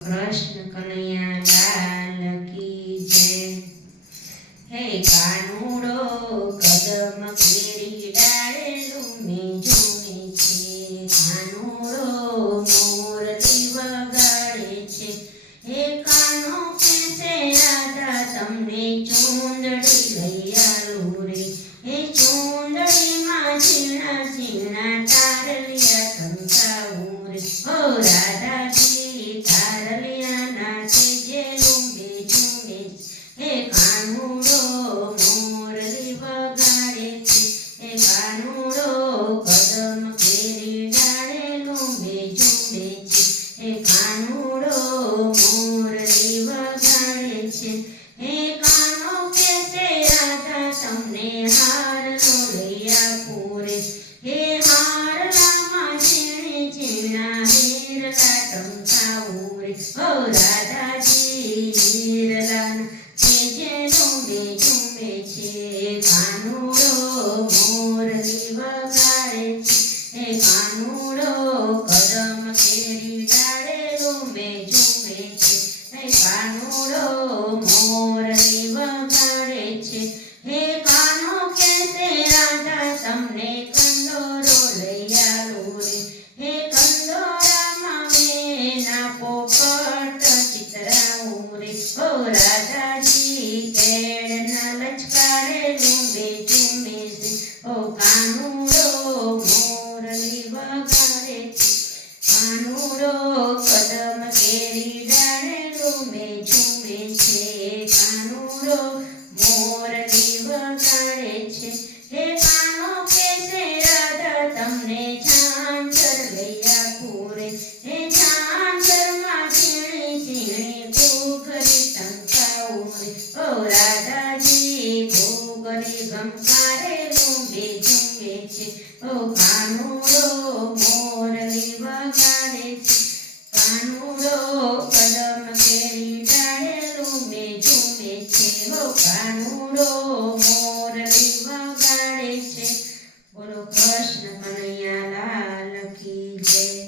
कृष्ण कन्हैया लाल की जय। हे कानूड़ो कदम केरी डाळे लूमे झूमे छे, कानूड़ो मोरली वगाड़े छे। हे कानो कैसे राधा तमने चूंदड़ी लई आलू रे। हे चूंदड़ी मां झीणा झीणा तारलिया टंकाऊ रे। ओ राधाजी तारलिया नाचे जे लूमे झूमे। हे कानूड़ो मोरली वगाड़े छे। हे कानूड़ो कदम केरी डाळे लूमे झूमे छे। हे कानूड़ो मोरली वगाड़े छे। हे कानो कैसे राधा तमने हारलो लई आपू रे। हे हारलामां झीणी झीणा हीरला टंकाऊ रे। ओ राधाजी हीरलाना जे लूमे झूमे छे। कानूड़ो मोरली वगाड़े छे। हे कानूड़ो कदम केरी डाळे लूमे झूमे छे। हे कानूड़ो मोरली वगाड़े छे। हे कानो कैसे राधा तमने कंदोरो लई आलू रे। हे कंदोरामां मेना पोपट चितराऊ रे। ओ राधाजी केळना लचकारे लूमे झूमे छे। ओ कानूड़ो मोरली वगाड़े छे। कानूड़ो कदम केरी डाळे लूमे झूमे छे। कानूड़ो मोरली वगाड़े छे। हे कानो कैसे राधा तमने झांझर लई आपू रे। हे झांझरमां झीणी झीणी घूघरी टंकाऊ रे। ओ राधाजी घूघरी गमकारे लूमे झूमे छे। ओ कानूड़ो मोरली वगाड़े छे। कानूड़ो कदम केरी डाळे लूमे झूमे छे। ओ कानूड़ो